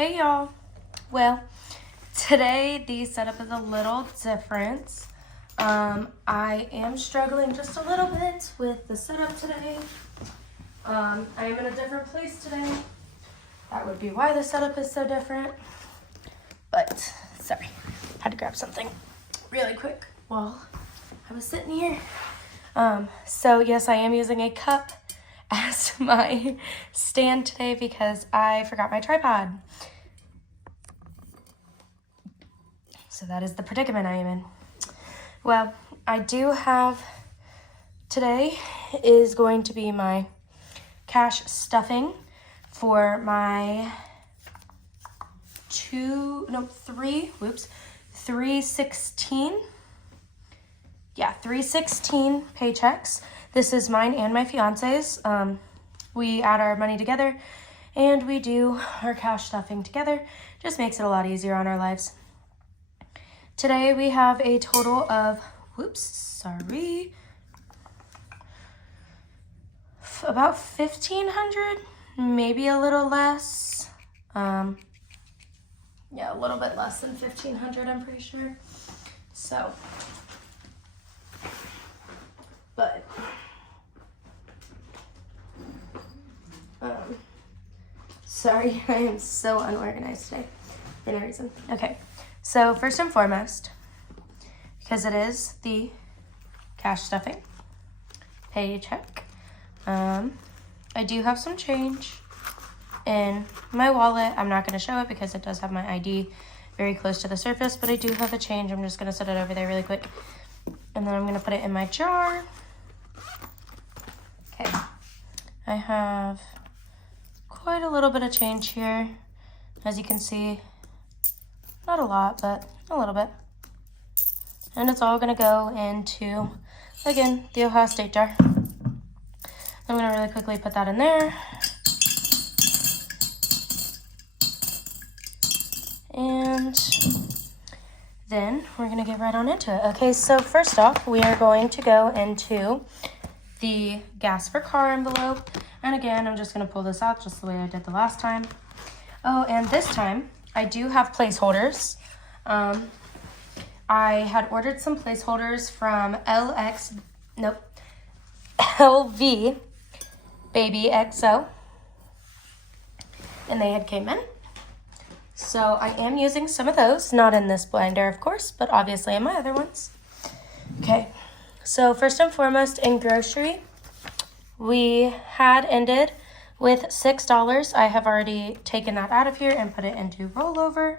Hey y'all. Well, today the setup is a little different. I am struggling just a little bit with the setup today. I am in a different place today. That would be why the setup is so different. But, sorry, had to grab something really quick while I was sitting here. So yes, I am using a cup as my stand today because I forgot my tripod. So that is the predicament I am in. Well, I do have, today is going to be my cash stuffing for my 316. Yeah, 316 paychecks. This is mine and my fiance's. We add our money together and we do our cash stuffing together. Just makes it a lot easier on our lives. Today we have a total of, about 1,500, maybe a little less. Yeah, a little bit less than 1,500, I'm pretty sure. So, but, sorry, I am so unorganized today for no reason. Okay, so first and foremost, because it is the cash stuffing paycheck, I do have some change in my wallet. I'm not going to show it because it does have my ID very close to the surface, but I do have a change. I'm just going to set it over there really quick, and then I'm going to put it in my jar. Okay, I have quite a little bit of change here, as you can see. Not a lot, but a little bit. And it's all going to go into, again, the Ohio State jar. I'm going to really quickly put that in there. And then we're going to get right on into it. Okay, so first off, we are going to go into the gas for car envelope. And again, I'm just going to pull this out just the way I did the last time. Oh, and this time, I do have placeholders. I had ordered some placeholders from Lvbabyxo, and they had came in. So I am using some of those, not in this blender, of course, but obviously in my other ones. Okay, so first and foremost, in grocery, we had ended with $6. I have already taken that out of here and put it into rollover.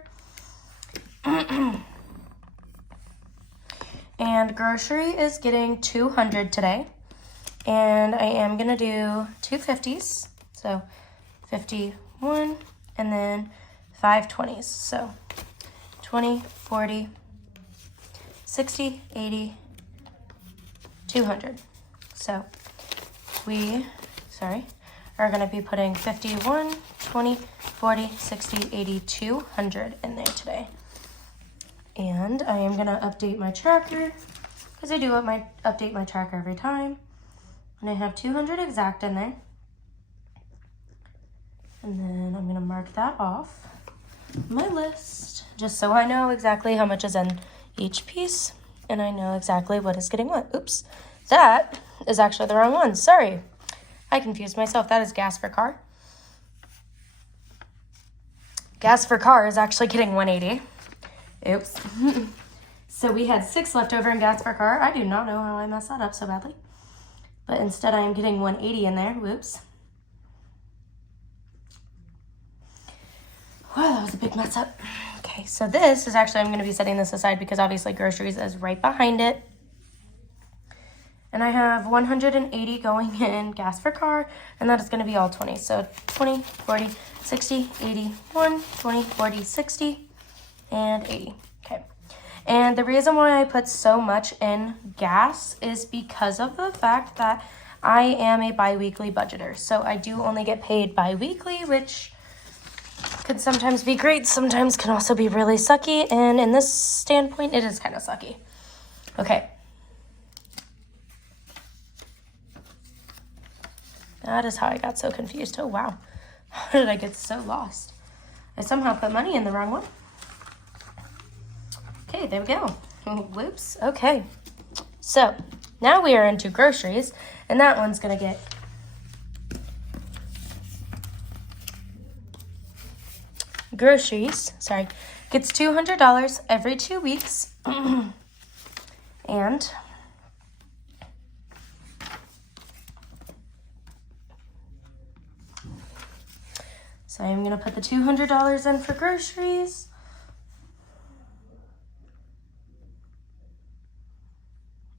And grocery is getting $200 today. And I am going to do 250s. So 51 and then 5 20s. So 20, 40, 60, 80, 200. So we, are going to be putting 51, 20, 40, 60, 80, 200 in there today. And I am going to update my tracker because I do update my tracker every time. And I have 200 exact in there. And then I'm going to mark that off my list just so I know exactly how much is in each piece and I know exactly what is getting what. Oops, that is actually the wrong one. Sorry, I confused myself. That is gas for car. Gas for car is actually getting 180. Oops. So we had 6 left over in gas for car. I do not know how I messed that up so badly. But instead I am getting 180 in there. Whoops. Wow, that was a big mess up. Okay, so this is actually, I'm going to be setting this aside because obviously groceries is right behind it. And I have 180 going in gas for car, and that is going to be all 20. So 20, 40, 60, 80, 1, 20, 40, 60, and 80. Okay. And the reason why I put so much in gas is because of the fact that I am a bi-weekly budgeter. So I do only get paid bi-weekly, which could sometimes be great, sometimes can also be really sucky. And in this standpoint, it is kind of sucky. Okay. That is how I got so confused. Oh, wow. How did I get so lost? I somehow put money in the wrong one. Okay, there we go. Whoops. Okay. So now we are into groceries, and that one's gonna get gets $200 every 2 weeks. And so I'm gonna put the $200 in for groceries.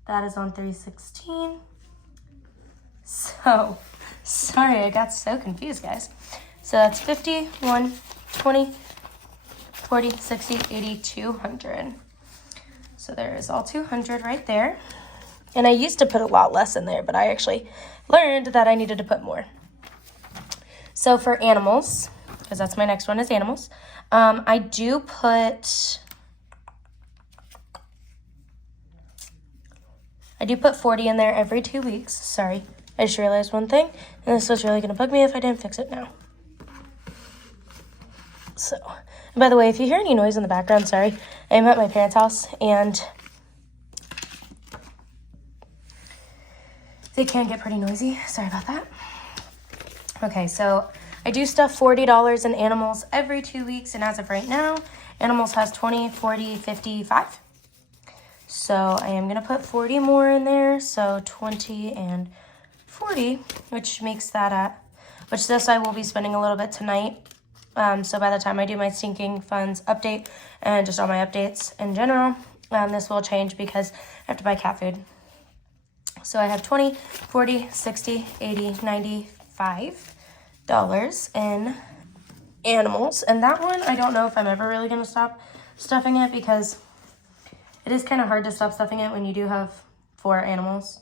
That is on 316. So, sorry, I got so confused, guys. So that's 50, 1, 20, 40, 60, 80, 200. So there is all 200 right there. And I used to put a lot less in there, but I actually learned that I needed to put more. So for animals, because that's my next one is animals, I do put 40 in there every 2 weeks. Sorry, I just realized one thing, and this was really going to bug me if I didn't fix it now. So, and by the way, if you hear any noise in the background, sorry, I am at my parents' house, and they can get pretty noisy. Sorry about that. Okay, so I do stuff $40 in animals every 2 weeks, and as of right now, animals has 20, 40, 55. So I am going to put 40 more in there, so 20 and 40, which makes that at, which this I will be spending a little bit tonight. So by the time I do my sinking funds update and just all my updates in general, this will change because I have to buy cat food. So I have 20, 40, 60, 80, 95 dollars in animals. And that one, I don't know if I'm ever really going to stop stuffing it because it is kind of hard to stop stuffing it when you do have 4 animals.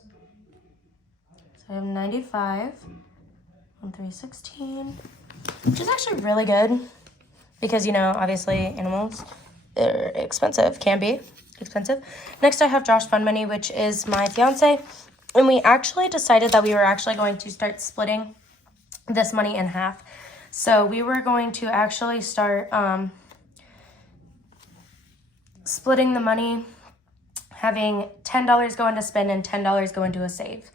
So I have 95 on 316, which is actually really good because, you know, obviously animals are expensive, can be expensive. Next, I have Josh Fund Money, which is my fiance. And we actually decided that we were actually going to start splitting this money in half. So we were going to actually start splitting the money, having $10 go into spend and $10 go into a save.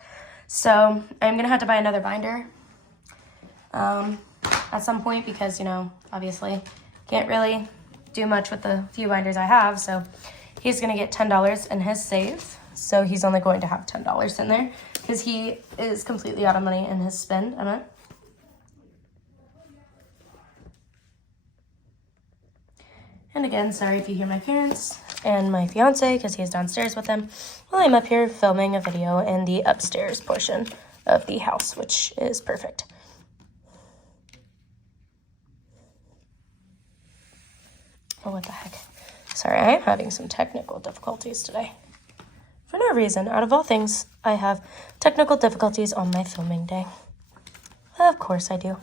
So I'm going to have to buy another binder at some point because, you know, obviously can't really do much with the few binders I have. So he's going to get $10 in his save. So he's only going to have $10 in there because he is completely out of money in his spend. And again, sorry if you hear my parents and my fiance because he is downstairs with them while I'm up here filming a video in the upstairs portion of the house, which is perfect. Oh, what the heck. Sorry, I am having some technical difficulties today. For no reason, out of all things, I have technical difficulties on my filming day. Of course I do.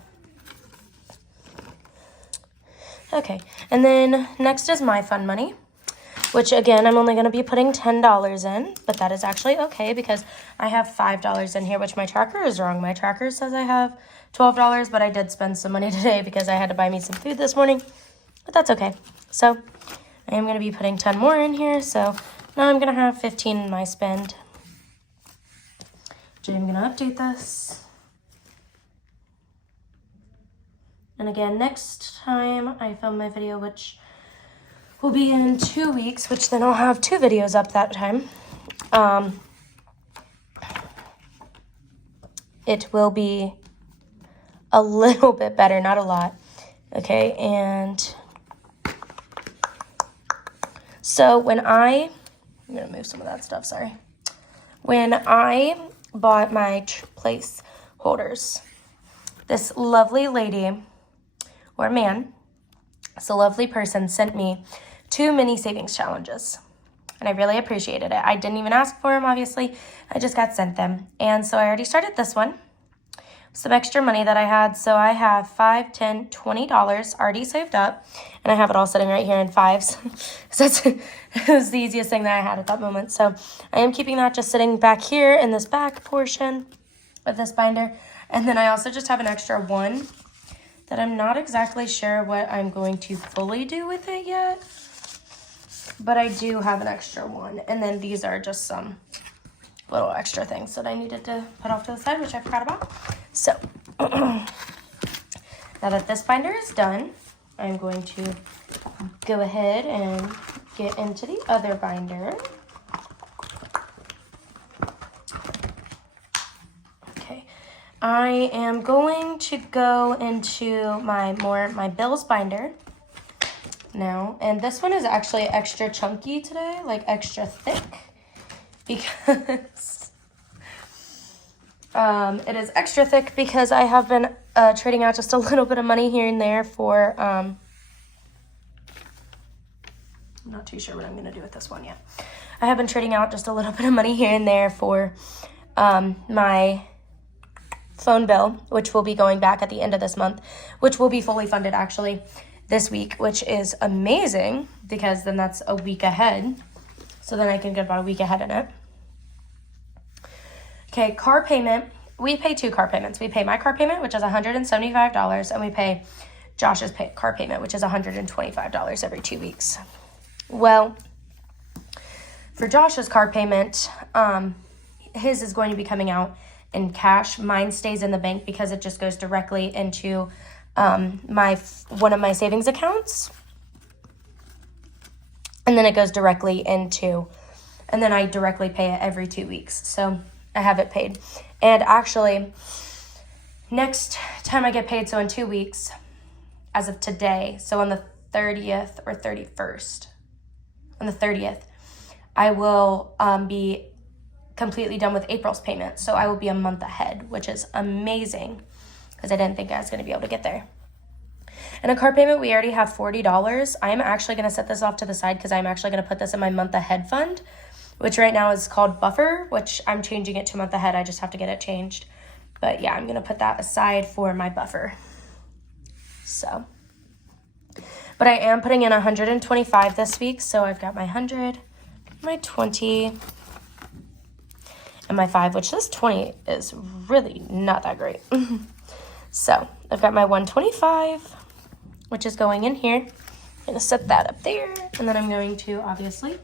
Okay, and then next is my fund money, which again, I'm only going to be putting $10 in, but that is actually okay because I have $5 in here, which my tracker is wrong. My tracker says I have $12, but I did spend some money today because I had to buy me some food this morning, but that's okay. So I am going to be putting 10 more in here, so now I'm going to have 15 in my spend. So I'm going to update this. And again, next time I film my video, which will be in 2 weeks, which then I'll have 2 videos up that time. It will be a little bit better, not a lot. Okay, and so when I'm going to move some of that stuff, sorry. When I bought my place holders, this lovely lady, or man, so lovely person sent me 2 mini savings challenges. And I really appreciated it. I didn't even ask for them, obviously. I just got sent them. And so I already started this one. Some extra money that I had. So I have $5, $10, $20 already saved up. And I have it all sitting right here in 5s. So it was the easiest thing that I had at that moment. So I am keeping that just sitting back here in this back portion of this binder. And then I also just have an extra $1 that I'm not exactly sure what I'm going to fully do with it yet. But I do have an extra one. And then these are just some little extra things that I needed to put off to the side, which I forgot about. So, now that this binder is done, I'm going to go ahead and get into the other binder. Okay, I am going to go into my bills binder now, and this one is actually extra chunky today, like extra thick, because it is extra thick because I have been trading out just a little bit of money here and there for, I'm not too sure what I'm going to do with this one yet. I have been trading out just a little bit of money here and there for my phone bill, which will be going back at the end of this month, which will be fully funded actually this week, which is amazing because then that's a week ahead. So then I can get about a week ahead in it. Okay, car payment. We pay 2 car payments. We pay my car payment, which is $175, and we pay Josh's car payment, which is $125 every 2 weeks. Well, for Josh's car payment, his is going to be coming out in cash. Mine stays in the bank because it just goes directly into one of my savings accounts. And then it goes directly into, and then I directly pay it every 2 weeks. So I have it paid. And actually, next time I get paid, so in 2 weeks, as of today, so on the 30th or 31st, on the 30th, I will be completely done with April's payment. So I will be a month ahead, which is amazing because I didn't think I was going to be able to get there. And a car payment, we already have $40. I'm actually going to set this off to the side because I'm actually going to put this in my month ahead fund, which right now is called buffer, which I'm changing it to month ahead. I just have to get it changed. But yeah, I'm going to put that aside for my buffer. So, but I am putting in 125 this week. So I've got my 100, my 20, and my 5, which this 20 is really not that great. So I've got my 125, which is going in here. I'm going to set that up there. And then I'm going to obviously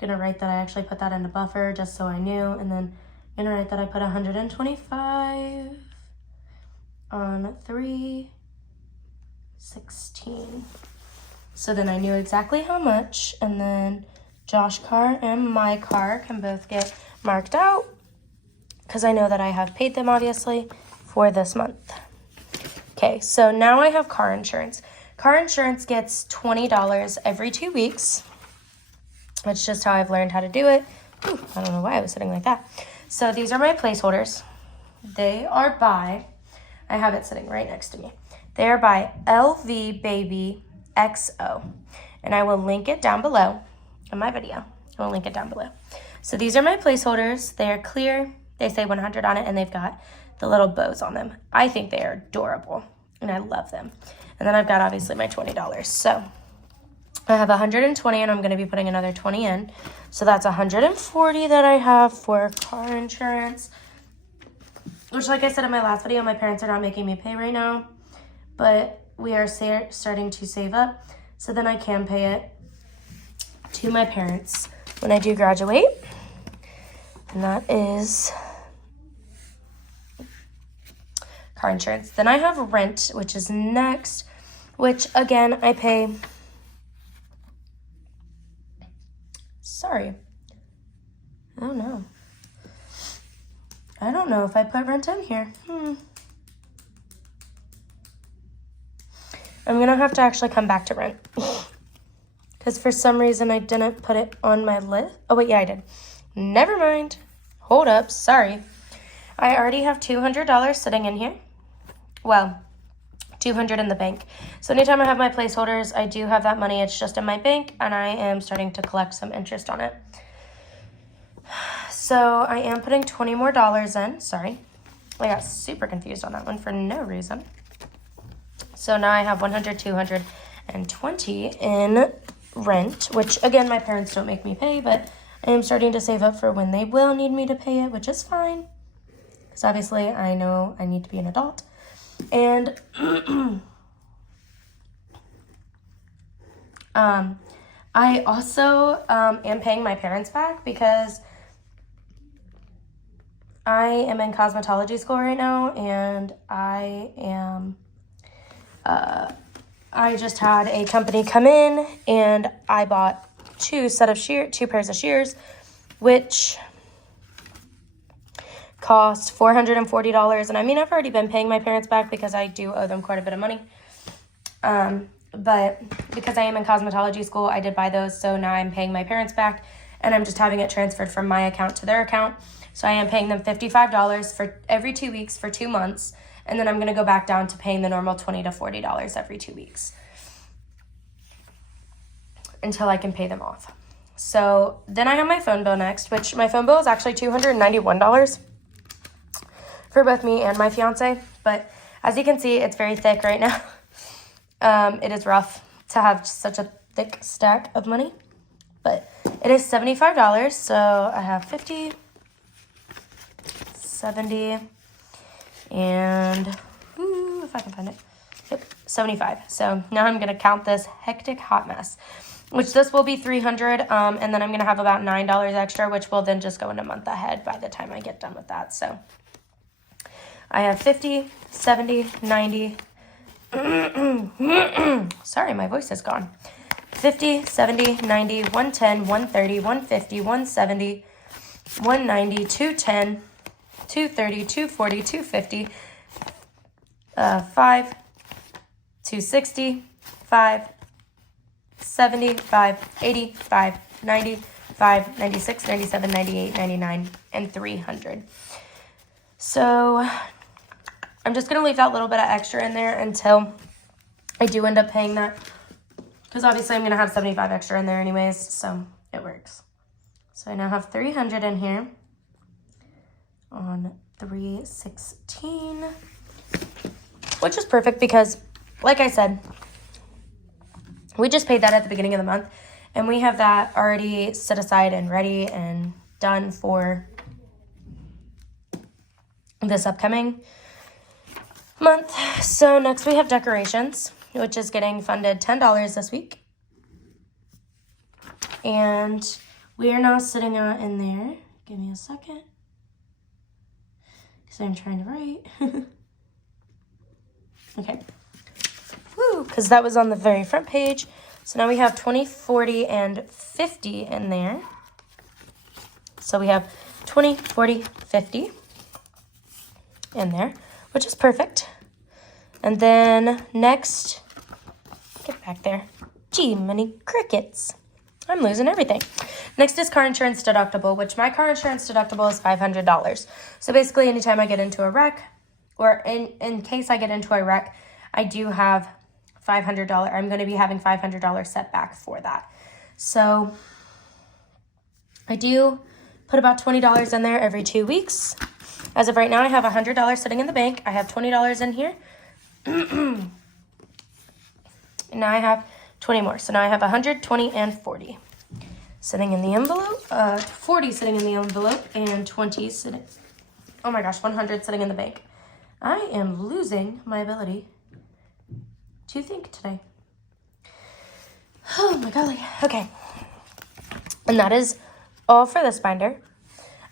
gonna write that I actually put that into buffer just so I knew, and then I'm gonna write that I put 125 on 3/16. So then I knew exactly how much, and then Josh car and my car can both get marked out because I know that I have paid them obviously for this month. Okay, so now I have car insurance. Car insurance gets $20 every 2 weeks. That's just how I've learned how to do it. Ooh, I don't know why I was sitting like that. So these are my placeholders. They are by, I have it sitting right next to me. They are by Lvbabyxo. And I will link it down below in my video. I will link it down below. So these are my placeholders. They are clear. They say 100 on it, and they've got the little bows on them. I think they are adorable, and I love them. And then I've got obviously my $20. So I have 120, and I'm going to be putting another 20 in. So that's 140 that I have for car insurance, which, like I said in my last video, my parents are not making me pay right now, but we are starting to save up so then I can pay it to my parents when I do graduate. And that is car insurance. Then I have rent, which is next, which again I pay. Sorry. Oh no. I don't know if I put rent in here. I'm gonna have to actually come back to rent. Because for some reason I didn't put it on my list. Oh wait, yeah I did. Never mind. Hold up, sorry. I already have $200 sitting in here. Well, $200 in the bank. So anytime I have my placeholders, I do have that money. It's just in my bank, and I am starting to collect some interest on it. So I am putting $20 more in. Sorry. I got super confused on that one for no reason. So now I have 100, 220 in rent, which again, my parents don't make me pay, but I am starting to save up for when they will need me to pay it, which is fine. Because obviously I know I need to be an adult. And I also am paying my parents back because I am in cosmetology school right now, and I just had a company come in, and I bought two pairs of shears, which cost $440. And I mean, I've already been paying my parents back because I do owe them quite a bit of money. But because I am in cosmetology school, I did buy those, so now I'm paying my parents back, and I'm just having it transferred from my account to their account. So I am paying them $55 for every 2 weeks for 2 months, and then I'm going to go back down to paying the normal $20 to $40 every 2 weeks until I can pay them off. So then I have my phone bill next, which my phone bill is actually $291 for both me and my fiance, but as you can see, it's very thick right now. It is rough to have such a thick stack of money, but it is $75, so I have 50, 70, and if I can find it, yep, 75. So now I'm going to count this hectic hot mess, which this will be $300, and then I'm going to have about $9 extra, which will then just go in a month ahead by the time I get done with that. So I have 50, 70, 90, sorry, my voice is gone. 50, 70, 90, 110, 130, 150, 170, 190, 210, 230, 240, 250, 5, 260, 5, 70, 5, 80, 5, 90, 5, 96, 97, 98, 99, and 300. So I'm just going to leave that little bit of extra in there until I do end up paying that, because obviously I'm going to have 75 extra in there anyways, so it works. So I now have 300 in here on 316, which is perfect because, like I said, we just paid that at the beginning of the month, and we have that already set aside and ready and done for this upcoming month. So next we have decorations, which is getting funded $10 this week. And we are now sitting in there. Give me a second, because I'm trying to write. Okay. Woo, because that was on the very front page. So now we have 20, 40, and 50 in there. So we have 20, 40, 50 in there, which is perfect. And then next, get back there. Gee, many crickets. I'm losing everything. Next is car insurance deductible, which my car insurance deductible is $500. So basically anytime I get into a wreck, or in case I get into a wreck, I do have $500. I'm going to be having $500 set back for that. So I do put about $20 in there every 2 weeks. As of right now, I have $100 sitting in the bank. I have $20 in here. And now I have 20 more. So now I have 100, 20, and 40 sitting in the envelope. 40 sitting in the envelope, and 20 sitting, oh my gosh, 100 sitting in the bank. I am losing my ability to think today. Oh my golly. Okay. And that is all for this binder.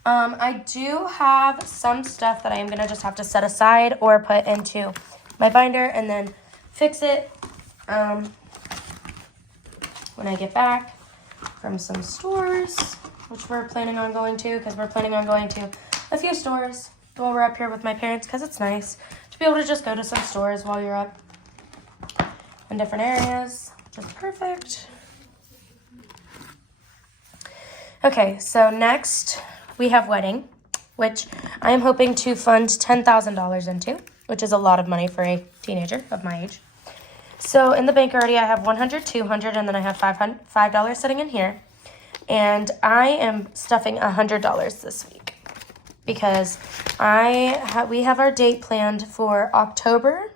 I do have some stuff that I am going to just have to set aside or put into my binder and then fix it when I get back from some stores, which we're planning on going to, because we're planning on going to a few stores while we're up here with my parents, because it's nice to be able to just go to some stores while you're up in different areas. Just perfect. Okay, so next we have wedding, which I am hoping to fund $10,000 into, which is a lot of money for a teenager of my age. So in the bank already, I have 100, 200, and then I have $5 sitting in here. And I am stuffing $100 this week because we have our date planned for October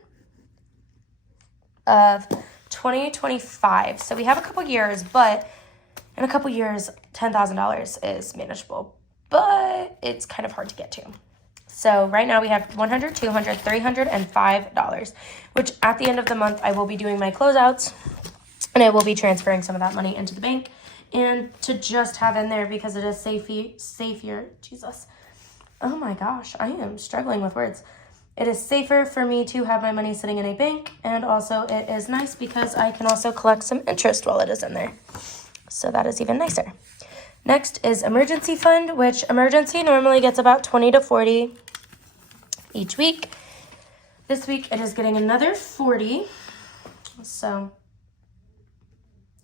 of 2025. So we have a couple years, but in a couple years, $10,000 is manageable, but it's kind of hard to get to. So right now we have $100, $200, $300, and $5, which at the end of the month, I will be doing my closeouts, and I will be transferring some of that money into the bank and to just have in there because it is safer, Jesus. Oh my gosh, I am struggling with words. It is safer for me to have my money sitting in a bank, and also it is nice because I can also collect some interest while it is in there. So that is even nicer. Next is emergency fund, which emergency normally gets about 20 to 40 each week. This week it is getting another 40. So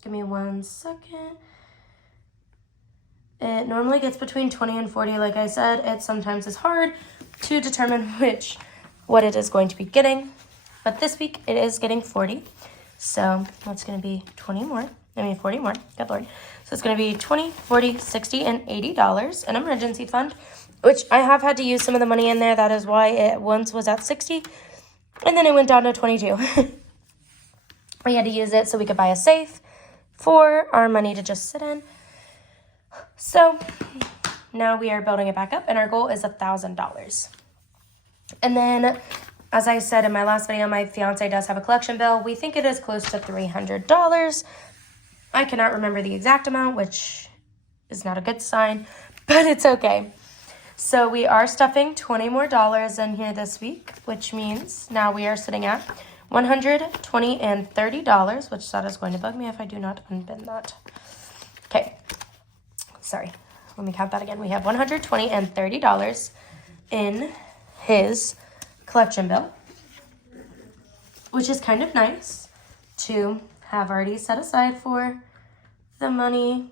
give me 1 second. It normally gets between 20 and 40. Like I said, it sometimes is hard to determine what it is going to be getting. But this week it is getting 40. So that's going to be 40 more. Good Lord. So it's going to be 20, 40, 60, and $80 an emergency fund, which I have had to use some of the money in there. That is why it once was at 60, and then it went down to 22. We had to use it so we could buy a safe for our money to just sit in. So now we are building it back up, and our goal is $1,000. And then, as I said in my last video, my fiance does have a collection bill. We think it is close to $300. I cannot remember the exact amount, which is not a good sign, but it's okay. So we are stuffing $20 more in here this week, which means now we are sitting at $100, $20, and $30, which that is going to bug me if I do not unbin that. Okay, sorry, let me count that again. We have $100, $20, and $30 in his collection bill, which is kind of nice to have already set aside for the money.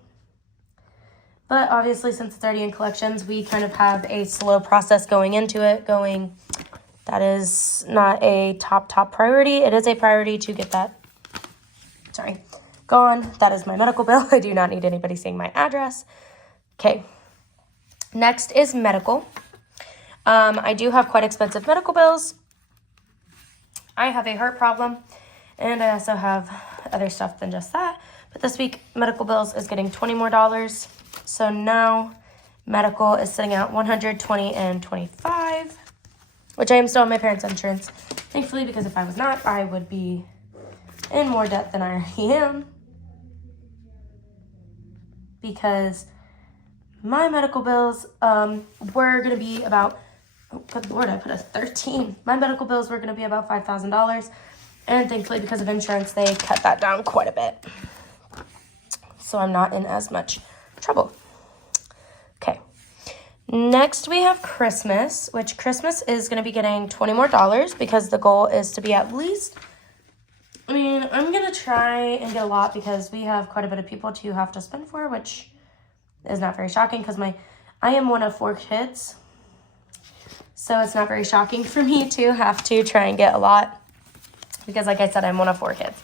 But obviously, since it's already in collections, we kind of have a slow process going into it, that is not a top priority. It is a priority to get that, gone. That is my medical bill. I do not need anybody seeing my address. Okay, next is medical. I do have quite expensive medical bills. I have a heart problem, and I also have other stuff than just that. But this week, medical bills is getting $20 more. So now medical is sitting at $100, $20, and $25, which I am still on my parents' insurance, thankfully, because if I was not, I would be in more debt than I already am. Because my medical bills were going to be about, oh, good Lord, I put a 13. My medical bills were going to be about $5,000. And thankfully, because of insurance, they cut that down quite a bit. So I'm not in as much trouble. Okay. Next, we have Christmas, which Christmas is going to be getting $20 more because the goal is to be at least, I'm going to try and get a lot because we have quite a bit of people to have to spend for, which is not very shocking because I am one of 4 kids. So it's not very shocking for me to have to try and get a lot. Because like I said, I'm one of 4 kids.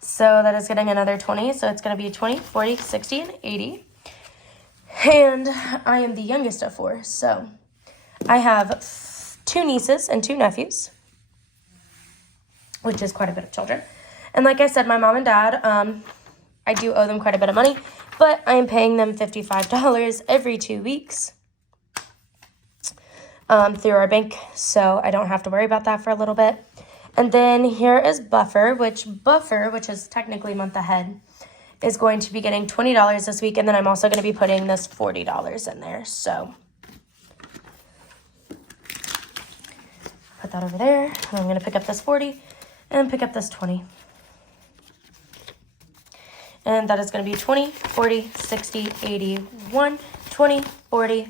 So that is getting another 20. So it's going to be 20, 40, 60, and 80. And I am the youngest of 4. So I have 2 nieces and 2 nephews, which is quite a bit of children. And like I said, my mom and dad, I do owe them quite a bit of money. But I am paying them $55 every 2 weeks through our bank. So I don't have to worry about that for a little bit. And then here is Buffer, which is technically month ahead, is going to be getting $20 this week. And then I'm also going to be putting this $40 in there. So put that over there. And I'm going to pick up this 40 and pick up this 20. And that is going to be 20, 40, 60, 80, 1, 20, 40,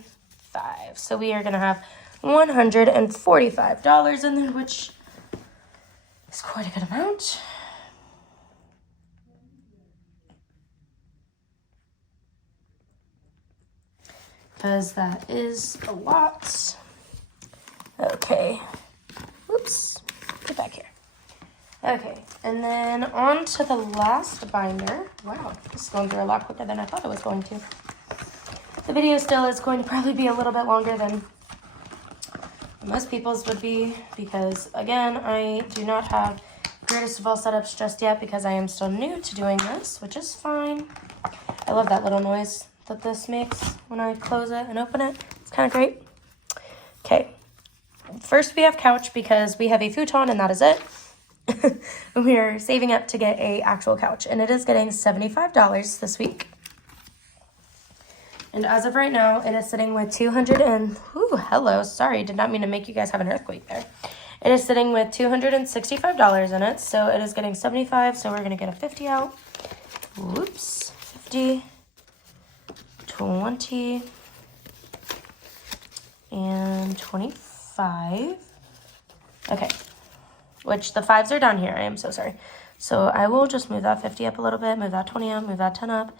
5. So we are going to have $145 in there, which is quite a good amount. Because that is a lot. Okay. Oops. Get back here. Okay. And then on to the last binder. Wow. This is going through a lot quicker than I thought it was going to. The video still is going to probably be a little bit longer than most people's would be because, again, I do not have greatest of all setups just yet because I am still new to doing this, which is fine. I love that little noise that this makes when I close it and open it. It's kind of great. Okay, first we have couch because we have a futon and that is it. We are saving up to get a actual couch, and it is getting $75 this week. And as of right now, it is sitting with hello, sorry, did not mean to make you guys have an earthquake there. It is sitting with $265 in it, so it is getting 75, so we're going to get a 50 out. Whoops, 50, 20, and 25. Okay, which the 5s are down here. I am so sorry. So I will just move that 50 up a little bit, move that 20 up, move that 10 up,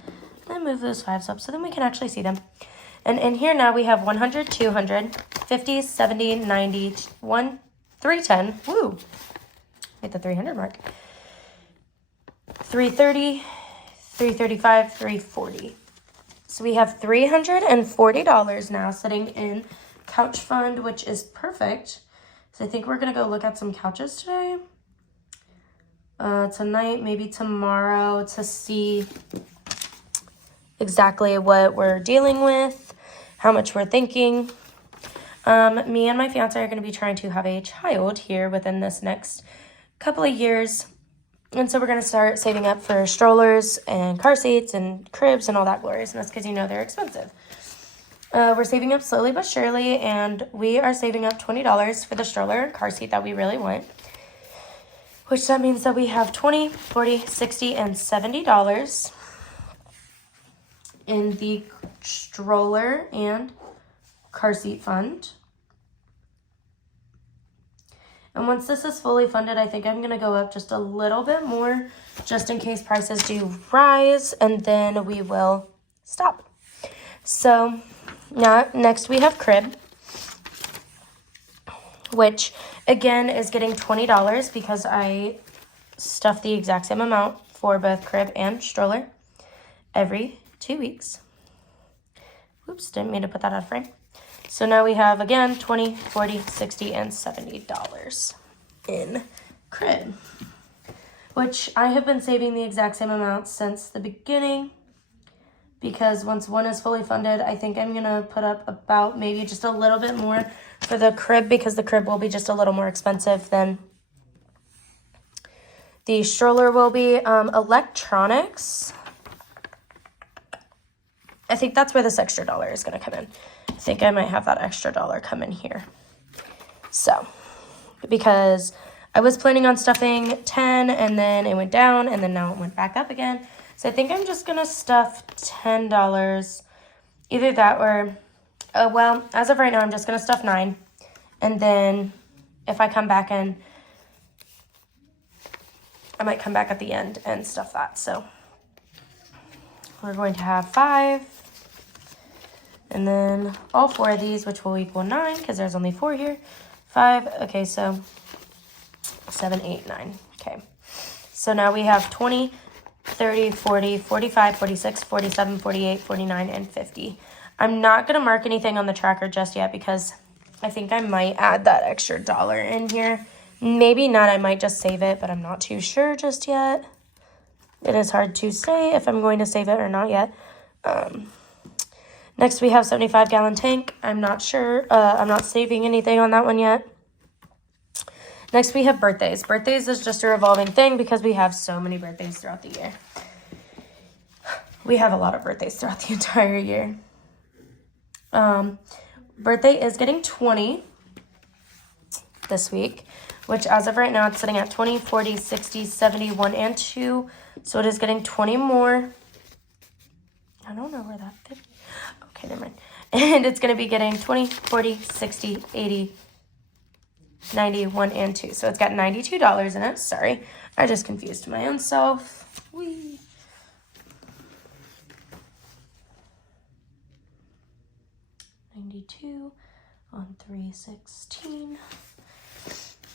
and move those 5s up so then we can actually see them. And in here now we have 100, 200, 50, 70, 90, 1, 310. Woo! Hit the 300 mark. 330, 335, 340. So we have $340 now sitting in couch fund, which is perfect. So I think we're going to go look at some couches today. Tonight, maybe tomorrow, to see exactly what we're dealing with, how much we're thinking. Me and my fiance are going to be trying to have a child here within this next couple of years. And so we're going to start saving up for strollers and car seats and cribs and all that glorious. And that's because, you know, they're expensive. We're saving up slowly but surely, and we are saving up $20 for the stroller and car seat that we really want. Which that means that we have $20, $40, $60, and $70 in the stroller and car seat fund. And once this is fully funded, I think I'm going to go up just a little bit more just in case prices do rise, and then we will stop. So now next we have crib, which again is getting $20 because I stuff the exact same amount for both crib and stroller every 2 weeks. Oops, didn't mean to put that out of frame. So now we have, again, $20, $40, $60, and $70 in crib, which I have been saving the exact same amount since the beginning, because once one is fully funded, I think I'm going to put up about maybe just a little bit more for the crib, because the crib will be just a little more expensive than the stroller will be. Electronics, I think that's where this extra dollar is going to come in. I think I might have that extra dollar come in here. So, because I was planning on stuffing 10 and then it went down and then now it went back up again. So I think I'm just going to stuff $10. Either that or, well, as of right now, I'm just going to stuff 9. And then if I come back in, I might come back at the end and stuff that. So we're going to have 5. And then all 4 of these, which will equal 9, because there's only 4 here. 5, okay, so 7, 8, 9. Okay. So now we have 20, 30, 40, 45, 46, 47, 48, 49, and 50. I'm not going to mark anything on the tracker just yet because I think I might add that extra dollar in here. Maybe not, I might just save it, but I'm not too sure just yet. It is hard to say if I'm going to save it or not yet. Next, we have 75-gallon tank. I'm not sure. I'm not saving anything on that one yet. Next, we have birthdays. Birthdays is just a revolving thing because we have so many birthdays throughout the year. We have a lot of birthdays throughout the entire year. Birthday is getting 20 this week, which as of right now, it's sitting at 20, 40, 60, 70, 1, and 2. So it is getting 20 more. I don't know where that fit. Okay, never mind. And it's going to be getting 20, 40, 60, 80, 90, 1, and 2. So it's got $92 in it. Sorry, I just confused my own self. Whee. $92 on 316.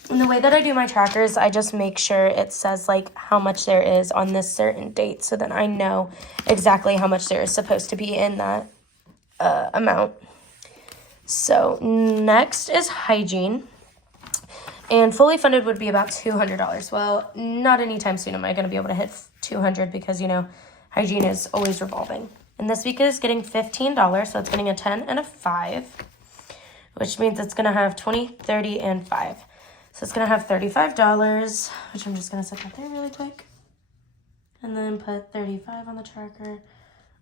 And the way that I do my trackers, I just make sure it says like how much there is on this certain date, so then I know exactly how much there is supposed to be in that amount. So next is hygiene, and fully funded would be about $200. Well, not anytime soon am I going to be able to hit 200 because, you know, hygiene is always revolving. And this week is getting $15, so it's getting a 10 and a 5, which means it's going to have 20, 30, and 5. So it's going to have $35, which I'm just going to set that there really quick. And then put 35 on the tracker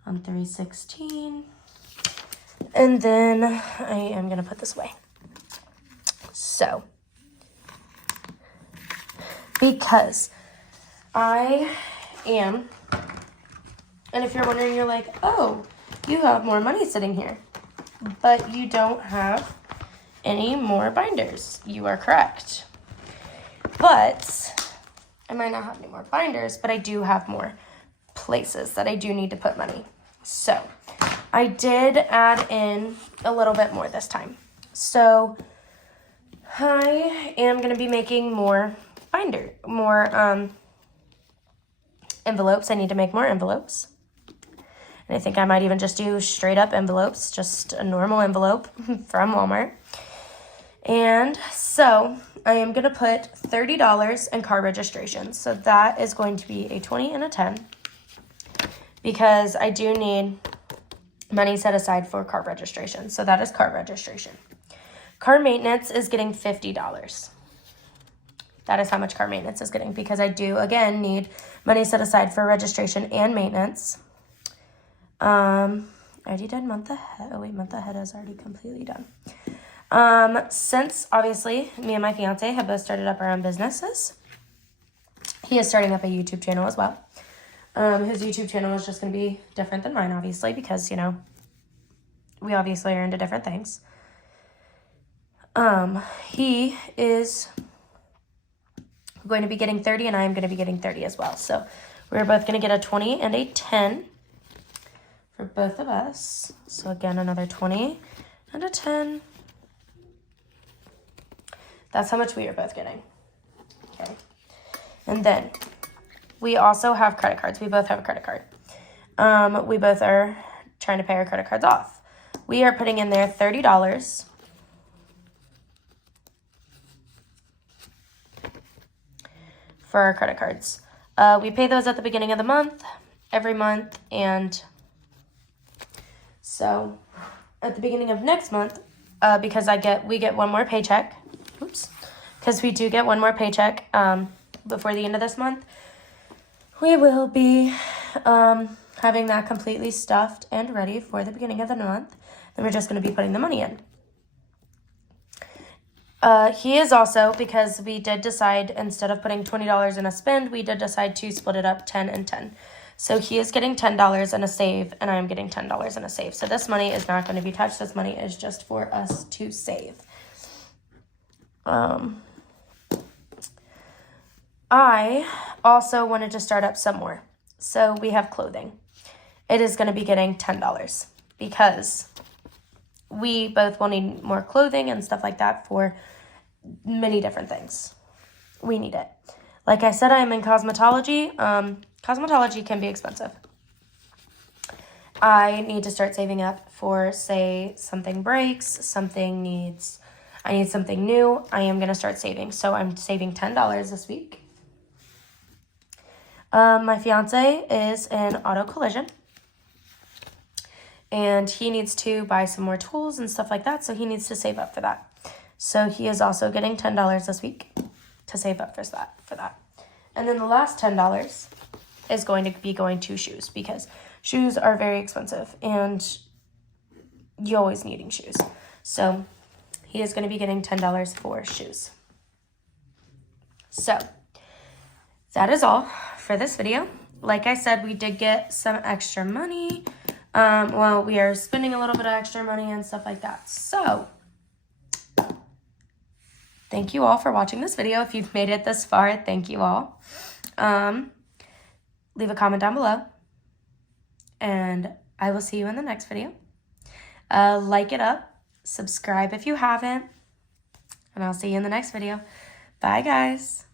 on 316. And then I am going to put this away. So, because I am, and if you're wondering, you're like, oh, you have more money sitting here, but you don't have any more binders. You are correct. But I might not have any more binders, but I do have more places that I do need to put money. So I did add in a little bit more this time. So I am going to be making more envelopes. I need to make more envelopes. And I think I might even just do straight up envelopes, just a normal envelope from Walmart. And so I am going to put $30 in car registration. So that is going to be a 20 and a 10 because I do need money set aside for car registration. So that is car registration. Car maintenance is getting $50. That is how much car maintenance is getting because I do, again, need money set aside for registration and maintenance. I already did month ahead. Oh, wait, month ahead is already completely done. Since, obviously, me and my fiance have both started up our own businesses, he is starting up a YouTube channel as well. His YouTube channel is just going to be different than mine, obviously, because, you know, we obviously are into different things. He is going to be getting 30 and I am going to be getting 30 as well. So we're both going to get a 20 and a 10 for both of us. So again, another 20 and a 10. That's how much we are both getting. Okay. And then we also have credit cards. We both have a credit card. We both are trying to pay our credit cards off. We are putting in there $30 for our credit cards. We pay those at the beginning of the month, every month, and so at the beginning of next month, because we get one more paycheck, because we do get one more paycheck before the end of this month, we will be having that completely stuffed and ready for the beginning of the month. Then we're just going to be putting the money in. He is also, because we did decide, instead of putting $20 in a spend, we did decide to split it up 10 and 10. So he is getting $10 in a save, and I am getting $10 in a save. So this money is not going to be touched. This money is just for us to save. I also wanted to start up some more. So we have clothing. It is going to be getting $10 because we both will need more clothing and stuff like that for many different things. We need it. Like I said, I'm in cosmetology. Cosmetology can be expensive. I need to start saving up for, say, something breaks, I need something new. I am going to start saving. So I'm saving $10 this week. My fiance is in auto collision. And he needs to buy some more tools and stuff like that. So he needs to save up for that. So he is also getting $10 this week to save up for that. And then the last $10 is going to be going to shoes because shoes are very expensive and you always needing shoes. So he is going to be getting $10 for shoes. So that is all for this video. Like I said, we did get some extra money. Well, we are spending a little bit of extra money and stuff like that. So thank you all for watching this video. If you've made it this far, thank you all. Leave a comment down below. And I will see you in the next video. Like it up. Subscribe if you haven't. And I'll see you in the next video. Bye, guys.